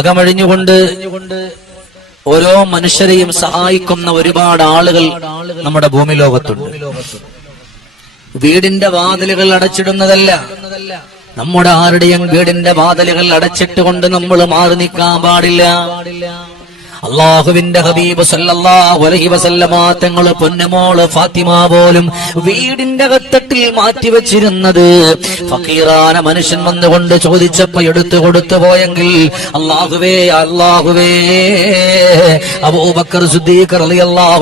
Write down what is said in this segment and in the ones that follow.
അകമഴിഞ്ഞുകൊണ്ട് ഓരോ മനുഷ്യരെയും സഹായിക്കുന്ന ഒരുപാട് ആളുകൾ നമ്മുടെ ഭൂമി ലോകത്തുണ്ട് വീടിന്റെ വാതിലുകൾ അടച്ചിടുന്നതല്ല. നമ്മുടെ ആരുടെയും വീടിന്റെ വാതിലുകൾ അടച്ചിട്ടുകൊണ്ട് നമ്മൾ മാറി നിൽക്കാൻ പാടില്ല. അള്ളാഹുവിന്റെ ഹബീബ് സല്ലല്ലാഹു അലൈഹി വസല്ലമ പൊന്നുമോൾ ഫാത്തിമ പോലും വീടിന്റെ കത്തട്ടിൽ മാറ്റിവെച്ചിരുന്നത്. ഫക്കീറാന മനുഷ്യൻ വന്നുകൊണ്ട് ചോദിച്ചപ്പോ എടുത്തു കൊടുത്തു പോയെങ്കിൽ അള്ളാഹുവേ അള്ളാഹുവേ. അബൂബക്കർ സുദ്ദീഖർ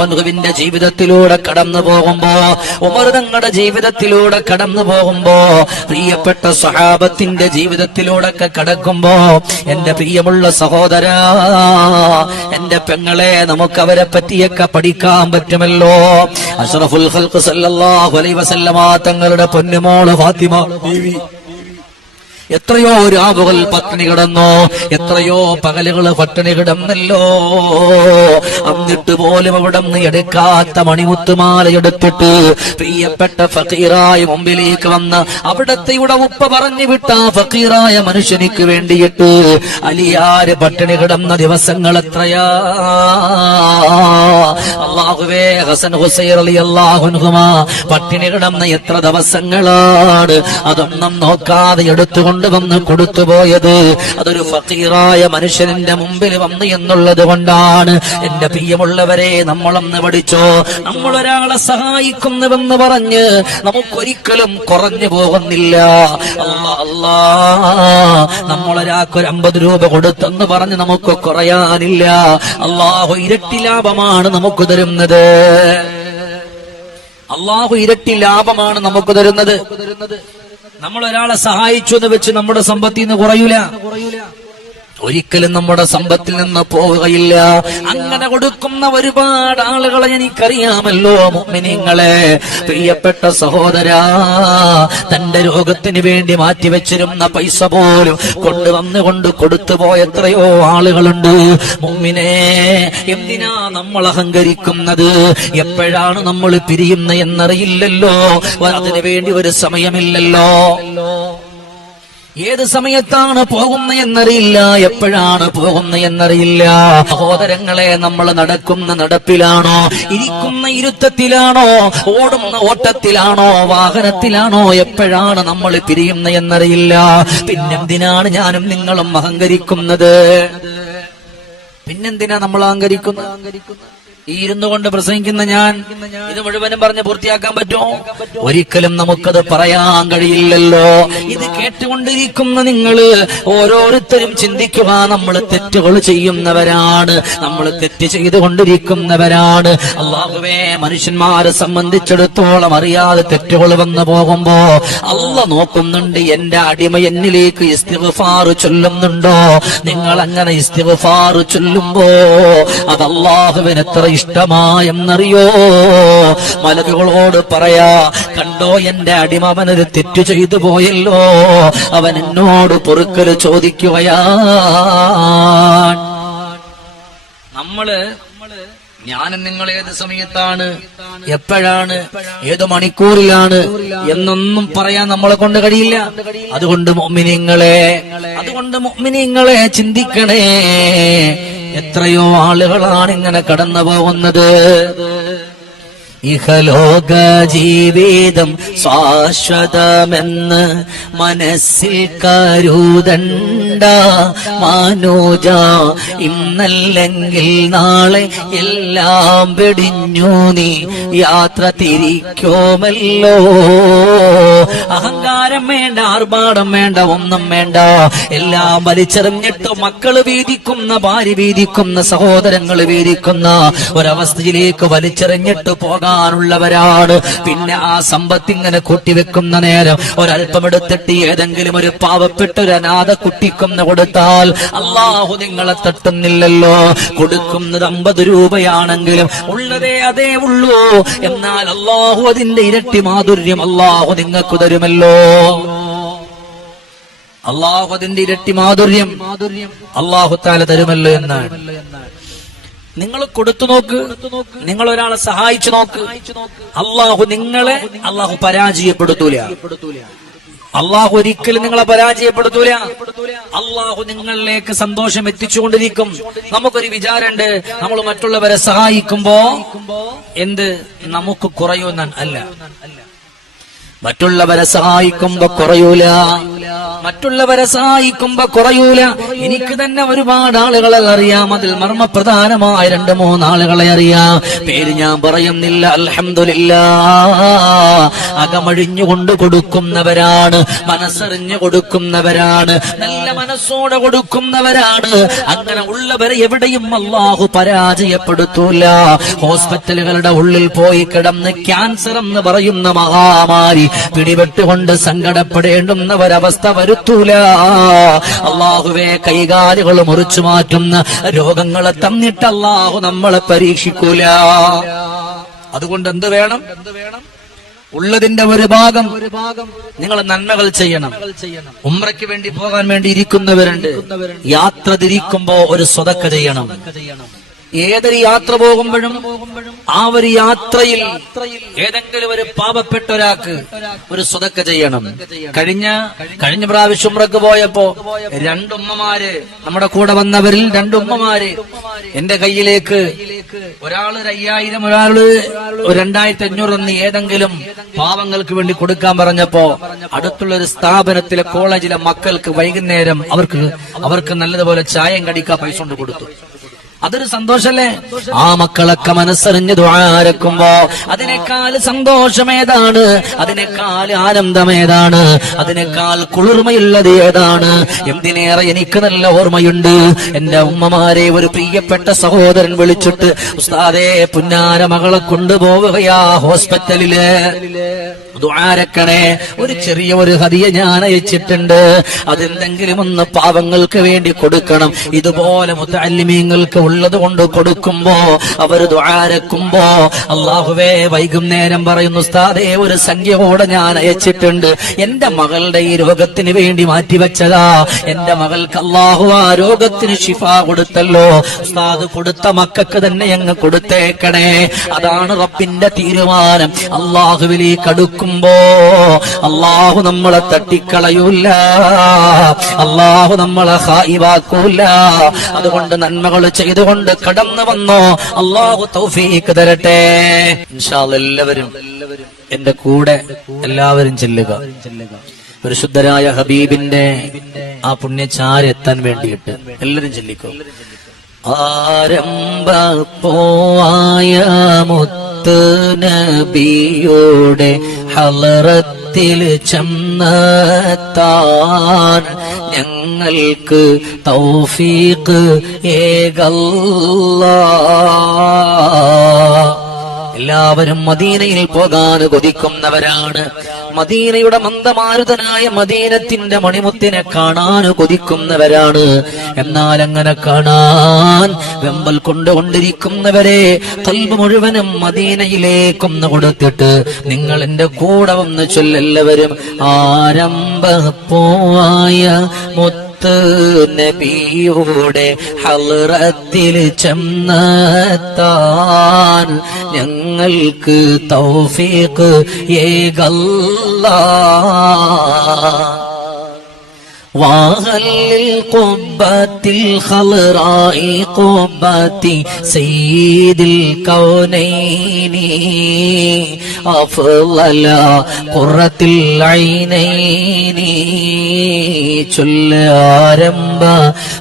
അൻഹുവിന്റെ ജീവിതത്തിലൂടെ കടന്നു പോകുമ്പോ ഉമർ തങ്ങളുടെ ജീവിതത്തിലൂടെ കടന്നു പോകുമ്പോ പ്രിയപ്പെട്ട സഹാബത്തിന്റെ ജീവിതത്തിലൂടെ കടക്കുമ്പോ എന്റെ പ്രിയമുള്ള സഹോദരാ എന്റെ പെങ്ങളെ നമുക്ക് അവരെ പറ്റിയൊക്കെ പഠിക്കാൻ പറ്റുമല്ലോ. അഷറഫുൽ തങ്ങളുടെ പൊന്നുമോൾ ഫാത്തിമ എത്രയോ രാവുകൾ പത്നി കിടന്നോ. എത്രയോ പകലുകൾ പട്ടിണി കിടന്നല്ലോ. എന്നിട്ട് പോലും അവിടെ നിന്ന് എടുക്കാത്ത മണിമുത്തുമാല എടുത്തിട്ട് പ്രിയപ്പെട്ട ഫക്കീറായ മുമ്പിലേക്ക് വന്ന് അവിടത്തെ ഇവിടെ ഉപ്പ പറഞ്ഞു വിട്ട ഫക്കീറായ മനുഷ്യനിക്ക് വേണ്ടിയിട്ട് അലിയാര് പട്ടിണി കിടന്ന ദിവസങ്ങൾ എത്രയാ? അള്ളാഹുവേ ഹസൻ ഹുസൈർ അലി അള്ളാഹുൻഹുമാ പട്ടിണി കിടന്ന എത്ര ദിവസങ്ങളാണ്? അതൊന്നും നോക്കാതെ എടുത്തുകൊണ്ട് വന്ന് കൊടുത്തുപോയത്. അതൊരു ഫക്കീറായ മനുഷ്യന്റെ മുമ്പിൽ വന്നു എന്നുള്ളത് കൊണ്ടാണ്. എന്റെ പ്രിയമുള്ളവരെ നമ്മളൊന്ന് പഠിച്ചോ. നമ്മൾ ഒരാളെ സഹായിക്കുന്നുവെന്ന് പറഞ്ഞ് നമുക്കൊരിക്കലും കുറഞ്ഞു പോകുന്നില്ല. അല്ലാ നമ്മളൊരാൾക്ക് ഒരു അമ്പത് രൂപ കൊടുത്തെന്ന് പറഞ്ഞ് നമുക്ക് കുറയാനില്ല. അള്ളാഹു ഇരട്ടി ലാഭമാണ് നമുക്ക് തരുന്നത്. അള്ളാഹു ഇരട്ടി ലാഭമാണ് നമുക്ക് തരുന്നത്. നമ്മൾ ഒരാളെ സഹായിച്ചു എന്ന് വെച്ച് നമ്മുടെ സമ്പത്തിന്ന് കുറയൂല. ഒരിക്കലും നമ്മുടെ സമ്പത്തിൽ നിന്ന് പോവുകയില്ല. അങ്ങനെ കൊടുക്കുന്ന ഒരുപാട് ആളുകളെ എനിക്കറിയാമല്ലോ മുമ്മിനിങ്ങളെ പ്രിയപ്പെട്ട സഹോദരാ തന്റെ രോഗത്തിന് വേണ്ടി മാറ്റിവെച്ചിരുന്ന പൈസ പോലും കൊണ്ടുവന്നുകൊണ്ട് കൊടുത്തു പോയ എത്രയോ ആളുകളുണ്ട്. മുമ്മിനെ എന്തിനാ നമ്മൾ അഹങ്കരിക്കുന്നത്? എപ്പോഴാണ് നമ്മൾ പിരിയുന്ന എന്നറിയില്ലല്ലോ. അതിനു വേണ്ടി ഒരു സമയമില്ലല്ലോ. ഏത് സമയത്താണ് പോകുന്ന എന്നറിയില്ല. എപ്പോഴാണ് പോകുന്ന എന്നറിയില്ല. സഹോദരങ്ങളെ നമ്മൾ നടക്കുന്ന നടപ്പിലാണോ? ഇരിക്കുന്ന ഇരുത്തത്തിലാണോ? ഓടുന്ന ഓട്ടത്തിലാണോ? വാഹനത്തിലാണോ? എപ്പോഴാണ് നമ്മൾ പിരിയുന്ന എന്നറിയില്ല. പിന്നെന്തിനാണ് ഞാനും നിങ്ങളും അഹങ്കരിക്കുന്നത്? പിന്നെന്തിനാ നമ്മൾ അഹങ്കരിക്കുന്നത്? ഈ ഇരുന്നു കൊണ്ട് പ്രസംഗിക്കുന്ന ഞാൻ ഇത് മുഴുവനും പറഞ്ഞ് പൂർത്തിയാക്കാൻ പറ്റുമോ ഒരിക്കലും നമുക്കത് പറയാൻ കഴിയില്ലല്ലോ. ഇത് കേട്ടുകൊണ്ടിരിക്കുന്ന നിങ്ങൾ ഓരോരുത്തരും ചിന്തിക്കുക നമ്മൾ തെറ്റുകൾ ചെയ്യുന്നവരാണ്. നമ്മൾ തെറ്റ് ചെയ്തുകൊണ്ടിരിക്കുന്നവരാണ്. അള്ളാഹുവേ മനുഷ്യന്മാരെ സംബന്ധിച്ചിടത്തോളം അറിയാതെ തെറ്റുകൾ വന്നു പോകുമ്പോ അല്ല നോക്കുന്നുണ്ട് എന്റെ അടിമ എന്നിലേക്ക് ഇസ്തിഗ്ഫാർ ചൊല്ലുന്നുണ്ടോ? നിങ്ങൾ അങ്ങനെ ഇസ്തിഗ്ഫാർ ചൊല്ലുമ്പോ അത് അള്ളാഹുവിന് എത്ര ഇഷ്ടമായെന്നറിയോ? മലക്കുകളോട് പറയാ കണ്ടോ എന്റെ അടിമ അവനൊരു തെറ്റു ചെയ്തു പോയല്ലോ. അവൻ എന്നോട് പൊറുക്കൽ ചോദിക്കുകയാ നമ്മൾ ഞാനും നിങ്ങൾ ഏത് സമയത്താണ്? എപ്പോഴാണ്? ഏത് മണിക്കൂറിലാണ്? എന്നൊന്നും പറയാൻ നമ്മളെ കൊണ്ട് കഴിയില്ല. അതുകൊണ്ട് മൊമ്മിനിങ്ങളെ അതുകൊണ്ട് മൊമ്മിനിങ്ങളെ ചിന്തിക്കണേ. എത്രയോ ആളുകളാണ് ഇങ്ങനെ കടന്നു പോകുന്നത് ഇഹലോക ജീവിതം ശാശ്വതമെന്ന് മനസ്സിൽ കരുതണ്ട. മാനോജ ഇന്നല്ലെങ്കിൽ നാളെ എല്ലാം വെടിഞ്ഞു നീ. യാത്ര തിരിക്കോമല്ലോ. അഹങ്കാരം വേണ്ട ആർഭാടം വേണ്ട ഒന്നും വേണ്ട. എല്ലാം വലിച്ചെറിഞ്ഞിട്ട് മക്കൾ വീതിക്കുന്ന ഭാര്യ വീതിക്കുന്ന സഹോദരങ്ങൾ വീതിക്കുന്ന ഒരവസ്ഥയിലേക്ക് വലിച്ചെറിഞ്ഞിട്ട് പോകാനുള്ളവരാണ് പിന്നെ ആ സമ്പത്ത് ഇങ്ങനെ കൂട്ടിവെക്കുന്ന നേരം ഒരല്പം എടുത്തിട്ട് ഏതെങ്കിലും ഒരു പാവപ്പെട്ട ഒരു അനാഥ കുട്ടിക്കൊന്ന് കൊടുത്താൽ അള്ളാഹു നിങ്ങളെ തട്ടുന്നില്ലല്ലോ. കൊടുക്കുന്നത് അമ്പത് രൂപയാണെങ്കിലും ഉള്ളതേ അതേ ഉള്ളൂ. എന്നാൽ അള്ളാഹു അതിന്റെ ഇരട്ടി മാധുര്യം അള്ളാഹു നിങ്ങൾക്ക് തരുമല്ലോ. അള്ളാഹു അതിന്റെ ഇരട്ടി മാധുര്യം അള്ളാഹു താല തരുമല്ലോ എന്നാണ്. നിങ്ങൾ കൊടുത്തു നോക്ക്. നിങ്ങൾ ഒരാളെ സഹായിച്ചു നോക്ക്. അള്ളാഹു നിങ്ങളെ അള്ളാഹു പരാജയപ്പെടുത്തൂല. അള്ളാഹു ഒരിക്കലും നിങ്ങളെ പരാജയപ്പെടുത്തൂല. അള്ളാഹു നിങ്ങളിലേക്ക് സന്തോഷം എത്തിച്ചുകൊണ്ടിരിക്കും. നമുക്കൊരു വിചാരമുണ്ട്. നമ്മൾ മറ്റുള്ളവരെ സഹായിക്കുമ്പോ എന്ത്? നമുക്ക് കുറയുന്ന അല്ല. മറ്റുള്ളവരെ സഹായിക്കുമ്പോ കുറയൂല. മറ്റുള്ളവരെ സഹായിക്കുമ്പോ കുറയൂല. എനിക്ക് തന്നെ ഒരുപാട് ആളുകളെ അറിയാം. അതിൽ മർമ്മപ്രധാനമായ രണ്ട് മൂന്നാളുകളെ അറിയാം. പേര് ഞാൻ പറയുന്നില്ല. അൽഹംദുലില്ല. അകമഴിഞ്ഞുകൊണ്ട് കൊടുക്കുന്നവരാണ്. മനസ്സറിഞ്ഞു കൊടുക്കുന്നവരാണ്. നല്ല മനസ്സോടെ കൊടുക്കുന്നവരാണ്. അങ്ങനെ ഉള്ളവരെ എവിടെയും അള്ളാഹു പരാജയപ്പെടുത്തൂല. ഹോസ്പിറ്റലുകളുടെ ഉള്ളിൽ പോയി കിടന്ന് ക്യാൻസർ എന്ന് പറയുന്ന മഹാമാരി പിടിപെട്ടുകൊണ്ട് സങ്കടപ്പെടേണ്ടുന്ന ഒരവസ്ഥ വരുത്തൂല. അള്ളാഹുവെ കൈകാലുകൾ മുറിച്ചു മാറ്റുന്ന രോഗങ്ങളെ തന്നിട്ട് അള്ളാഹു നമ്മളെ പരീക്ഷിക്കൂല. അതുകൊണ്ട് എന്ത് വേണം? ഉള്ളതിന്റെ ഒരു ഭാഗം നിങ്ങൾ നന്മകൾ ചെയ്യണം. ഉമ്രയ്ക്ക് വേണ്ടി പോകാൻ വേണ്ടി ഇരിക്കുന്നവരുണ്ട്. യാത്ര തിരിക്കുമ്പോ ഒരു സ്വതക്ക ചെയ്യണം. ഏതൊരു യാത്ര പോകുമ്പോഴും ആ ഒരു യാത്രയിൽ ഏതെങ്കിലും ഒരു പാപപ്പെട്ട ഒരാൾക്ക് ഒരു സ്വതക്ക ചെയ്യണം. കഴിഞ്ഞ കഴിഞ്ഞ പ്രാവശ്യം ഉമ്രക്ക് പോയപ്പോ രണ്ടുമ്മമാര് നമ്മുടെ കൂടെ വന്നവരിൽ രണ്ടുമ്മമാര് എന്റെ കയ്യിലേക്ക് ഒരാൾ ഒരു അയ്യായിരം ഒരാൾ ഒരു രണ്ടായിരത്തി അഞ്ഞൂറ് എന്ന് ഏതെങ്കിലും പാവങ്ങൾക്ക് വേണ്ടി കൊടുക്കാൻ പറഞ്ഞപ്പോ അടുത്തുള്ള ഒരു സ്ഥാപനത്തിലെ കോളേജിലെ മക്കൾക്ക് വൈകുന്നേരം അവർക്ക് അവർക്ക് നല്ലതുപോലെ ചായം കടിക്കാൻ പൈസ കൊണ്ട് കൊടുത്തു. അതൊരു സന്തോഷല്ലേ? ആ മക്കളൊക്കെ മനസ്സറിഞ്ഞ് ദ്വാരക്കുമ്പോ അതിനേക്കാൾ സന്തോഷം ഏതാണ് അതിനേക്കാൾ ആനന്ദം ഏതാണ് അതിനേക്കാൾ കുളിർമയുള്ളത് ഏതാണ്? എന്തിനേറെ എനിക്ക് നല്ല ഓർമ്മയുണ്ട്? എന്റെ ഉമ്മമാരെ ഒരു പ്രിയപ്പെട്ട സഹോദരൻ വിളിച്ചിട്ട് ഉസ്താദേ പുന്നാര മകളെ കൊണ്ടുപോവുകയാ ഹോസ്പിറ്റലിൽ. ദ്വാരക്കണേ ഒരു ചെറിയ ഒരു ഹതിയ ഞാൻ അയച്ചിട്ടുണ്ട്. അതെന്തെങ്കിലും ഒന്ന് പാവങ്ങൾക്ക് വേണ്ടി കൊടുക്കണം. ഇതുപോലെ മുത്തല്ലിമീങ്ങൾക്ക് ഉള്ളത് കൊണ്ട് കൊടുക്കുമ്പോ അവർ ദ്വാരക്കുമ്പോ അള്ളാഹുവേ വൈകുന്നേരം പറയുന്നു ഉസ്താദേ ഒരു സംഖ്യ കൂടെ ഞാൻ അയച്ചിട്ടുണ്ട്. എന്റെ മകളുടെ ഈ രോഗത്തിന് വേണ്ടി മാറ്റിവെച്ചതാ. എന്റെ മകൾക്ക് അള്ളാഹു ആ രോഗത്തിന് ഷിഫ കൊടുത്തല്ലോ. ഉസ്താദ് കൊടുത്ത മക്കൾക്ക് തന്നെ അങ്ങ് കൊടുത്തേക്കണേ. അതാണ് റബ്ബിന്റെ തീരുമാനം. അള്ളാഹുവിലേക്ക് അടുക്കുമ്പോ അള്ളാഹു നമ്മളെ തട്ടിക്കളയൂല. അള്ളാഹു നമ്മളെ ഹായിവാക്കൂല അതുകൊണ്ട് നന്മകൾ ചെയ്തുകൊണ്ട് കടന്നു വന്നോ. അള്ളാഹു തൗഫീക്ക് തരട്ടെ. എല്ലാവരും എന്റെ കൂടെ എല്ലാവരും ചെല്ലുക. പരിശുദ്ധരായ ഹബീബിന്റെ ആ പുണ്യചാരെത്താൻ വേണ്ടിയിട്ട് എല്ലാവരും ചെല്ലിക്കോ. ആരംഭ പോയ മുത്ത് നബിയുടെ ഹലറത്തിൽ ചെന്നെത്താൻ ഞങ്ങൾക്ക് തൗഫീഖ് ഏകല്ലാ. എല്ലാവരും മദീനയിൽ പോകാൻ കൊതിക്കുന്നവരാണ്. മദീനയുടെ മന്ദമാരുതനായ മദീനത്തിന്റെ മണിമുത്തിനെ കാണാൻ കൊതിക്കുന്നവരാണ്. എന്നാൽ അങ്ങനെ കാണാൻ വെമ്പൽ കൊണ്ടുകൊണ്ടിരിക്കുന്നവരെ കൽബ് മുഴുവനും മദീനയിലേക്കൊന്ന് കൊടുത്തിട്ട് നിങ്ങൾ എന്റെ കൂടെ വന്ന് ചൊല്ലെല്ലാവരും. ആരംഭ പോയ മുത്ത് മുത്ത് നബിയുടെ ഹലറത്തിൽ ചെന്നെത്താൻ ഞങ്ങൾക്ക് തൗഫീഖ് ഏകല്ലാ. وهل للقبة الخضراء قبة سيد الكونين أفضل قرة العينين ചൊല്ലാരംഭ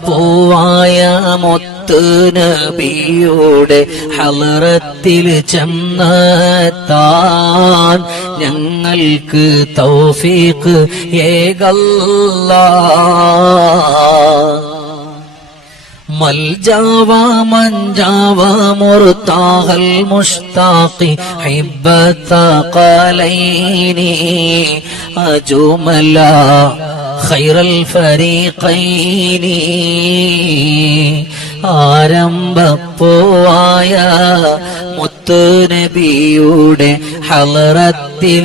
പൂവായ മുത്ത് നബിയുടെ ഹലറത്തിൽ ചെന്നെത്താൻ ഞങ്ങൾക്ക് തൗഫീഖ് ഏകല്ലാ മൽജാവ മഞ്ചാവ മുർത്താഹൽ മുഷ്താഖി ഹിബ്ബത്ത ഖലൈനി അജുമല خير الفريقين ആരംഭപ്പോവായ മുത്തുനബിയുടെ ഹലറത്തിൽ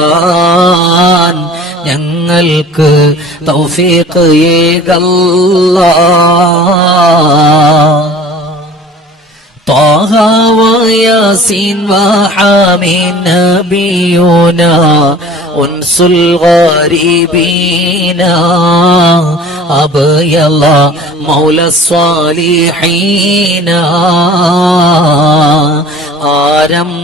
ചെന്നെത്താൻ ഞങ്ങൾക്ക് തൗഫീഖ് ഏകല്ലാ طه وياسين وحامين نبينا أنس الغريبين أبيض مولى الصالحين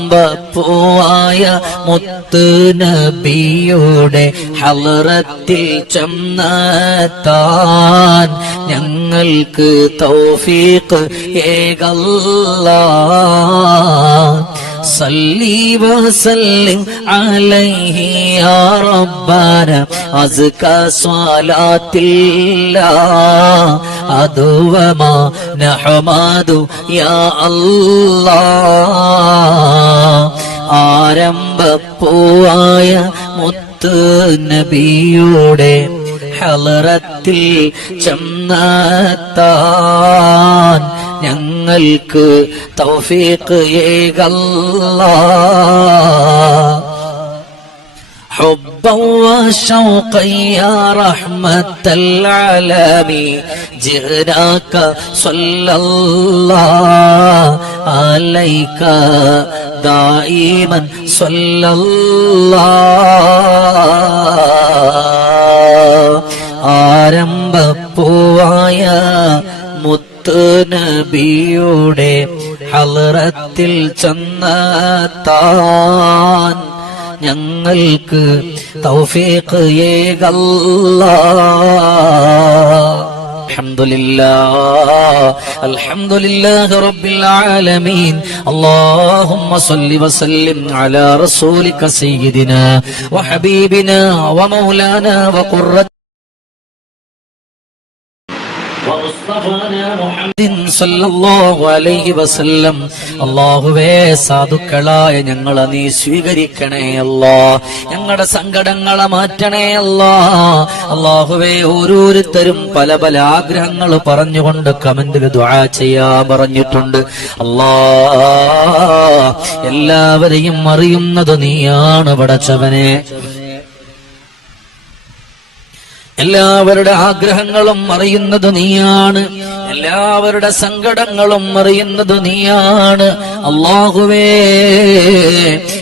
ആരംഭപ്പൂവായ മുത്ത് നബിയുടെ ഹലറത്തിൽ ചെന്നെത്താൻ ഞങ്ങൾക്ക് തൗഫീഖ് ഏകല്ല صلي وسلم عليه يا ربنا أزكى صلاة الله أدوما نحمد يا الله ആരംഭപ്പൂവായ മുത്ത് നബിയുടെ ഹലറത്തിൽ ചെന്നെത്താൻ ഞങ്ങൾക്ക് തൗഫീഖ് ഏകല്ല حبا وشوقا يا رحمة العالمين جئناك صلى الله عليك دائما صلى الله ആരംഭപ്പൂവായ മുത്ത് നബിയുടെ ഹലറത്തിൽ ചെന്നെത്താൻ ഞങ്ങൾക്ക് തൗഫീഖ് ഏകല്ല الحمد لله الحمد لله رب العالمين اللهم صل وسلم على رسولك سيدنا وحبيبنا ومولانا وقرة അള്ളാഹുവേ സാധുക്കളായ ഞങ്ങളെ നീ സ്വീകരിക്കണേ അല്ലാ. ഞങ്ങളുടെ സങ്കടങ്ങളെ മാറ്റണേ അല്ലാ. അള്ളാഹുവേ ഓരോരുത്തരും പല പല ആഗ്രഹങ്ങൾ പറഞ്ഞുകൊണ്ട് കമന്റിൽ ദുആ ചെയ്യാ പറഞ്ഞിട്ടുണ്ട്. അല്ലാ എല്ലാവരെയും അറിയുന്നത് നീയാണ് പടച്ചവനെ എല്ലാവരുടെ ആഗ്രഹങ്ങളും അറിയുന്നത് നീയാണ്. എല്ലാവരുടെ സങ്കടങ്ങളും അറിയുന്നത് നീയാണ്. അള്ളാഹുവേ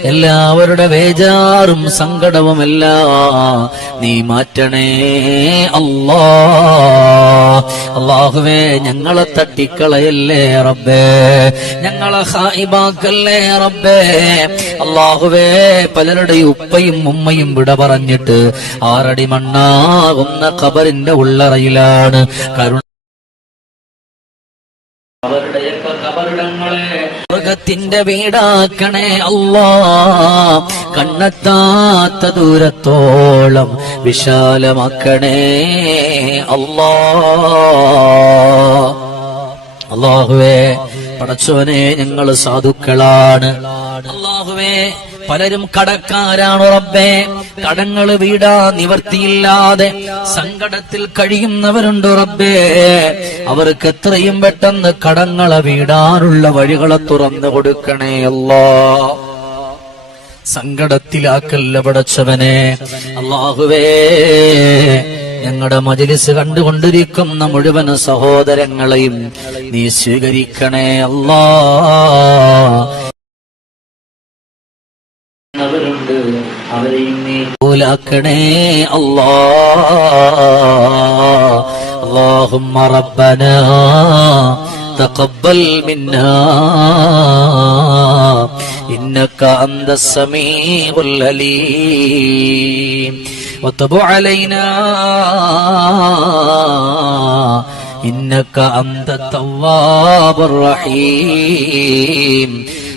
എല്ലാവരുടെ വേജാറും സങ്കടവും എല്ലാം നീ മാറ്റണേ. അല്ലാ അള്ളാഹുവേ ഞങ്ങളെ തട്ടിക്കളയല്ലേ റബ്ബേ? ഞങ്ങളെ ഹായിബാക്കല്ലേ റബ്ബേ? അള്ളാഹുവേ പലരുടെ ഉപ്പയും ഉമ്മയും വിട പറഞ്ഞിട്ട് ആറടി മണ്ണാകുന്ന ഖബറിന്റെ ഉള്ളറയിലാണ്. കരുണ മൃഗത്തിന്റെ വീടാക്കണേ അല്ലാ. കണ്ണെത്താത്ത ദൂരത്തോളം വിശാലമാക്കണേ അല്ലാ. അള്ളാഹുവേ പടച്ചോനെ ഞങ്ങൾ സാധുക്കളാണ്. അള്ളാഹുവേ പലരും കടക്കാരാണ് റബ്ബേ? കടങ്ങൾ വീടാ നിവർത്തിയില്ലാതെ സങ്കടത്തിൽ കഴിയുന്നവരുണ്ട് റബ്ബേ? അവർക്ക് എത്രയും പെട്ടെന്ന് കടങ്ങളെ വീടാനുള്ള വഴികളെ തുറന്നു കൊടുക്കണേ അല്ലാ. സങ്കടത്തിലാക്കല്ല പടച്ചവനെ. അള്ളാഹുവേ ഞങ്ങളുടെ മജലിസ് കണ്ടുകൊണ്ടിരിക്കുന്ന മുഴുവൻ സഹോദരങ്ങളെയും നീ സ്വീകരിക്കണേ അല്ലാ. അവരെയും നീ പോലാക്കണേ അല്ലാ اللهم ربنا تقبل منا إنك أنت السميع العليم وتب علينا إنك أنت التواب الرحيم